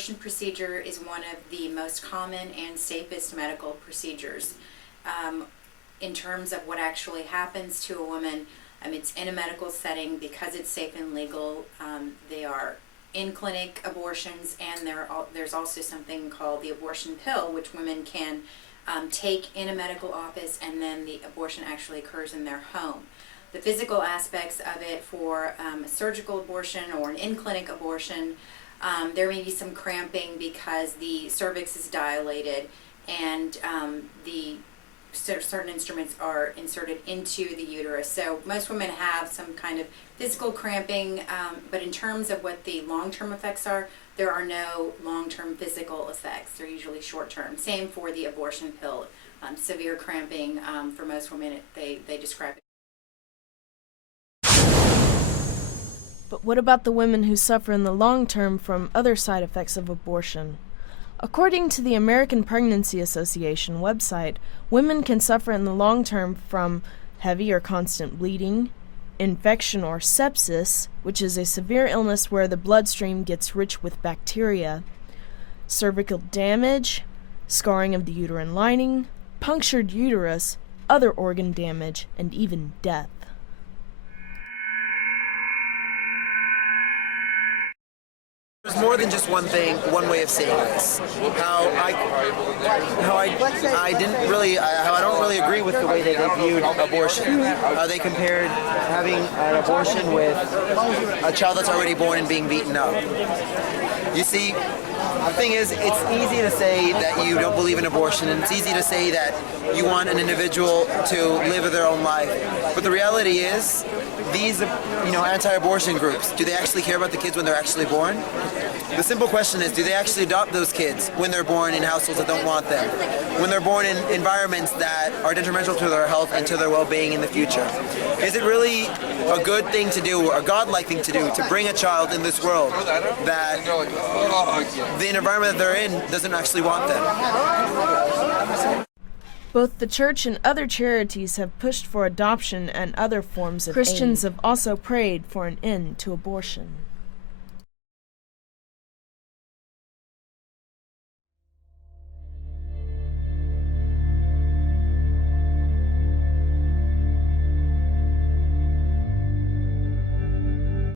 abortion procedure is one of the most common and safest medical procedures. In terms of what actually happens to a woman, it's in a medical setting because it's safe and legal. They are in-clinic abortions, and there's also something called the abortion pill, which women can take in a medical office, and then the abortion actually occurs in their home. The physical aspects of it for a surgical abortion or an in-clinic abortion, there may be some cramping because the cervix is dilated, and the certain instruments are inserted into the uterus. So most women have some kind of physical cramping, but in terms of what the long-term effects are, there are no long-term physical effects. They're usually short-term. Same for the abortion pill. Severe cramping for most women, they describe it. But what about the women who suffer in the long term from other side effects of abortion? According to the American Pregnancy Association website, women can suffer in the long term from heavy or constant bleeding, infection or sepsis, which is a severe illness where the bloodstream gets rich with bacteria, cervical damage, scarring of the uterine lining, punctured uterus, other organ damage, and even death. There's more than just one way of saying this. How I don't really agree with the way that they viewed abortion. They compared having an abortion with a child that's already born and being beaten up. You see, the thing is, it's easy to say that you don't believe in abortion, and it's easy to say that you want an individual to live their own life. But the reality is, these, anti-abortion groups, do they actually care about the kids when they're actually born? The simple question is, do they actually adopt those kids when they're born in households that don't want them? When they're born in environments that are detrimental to their health and to their well-being in the future? Is it really a good thing to do, or a godlike thing to do, to bring a child in this world that the environment that they're in doesn't actually want them? Both the church and other charities have pushed for adoption and other forms of aid. Christians have also prayed for an end to abortion.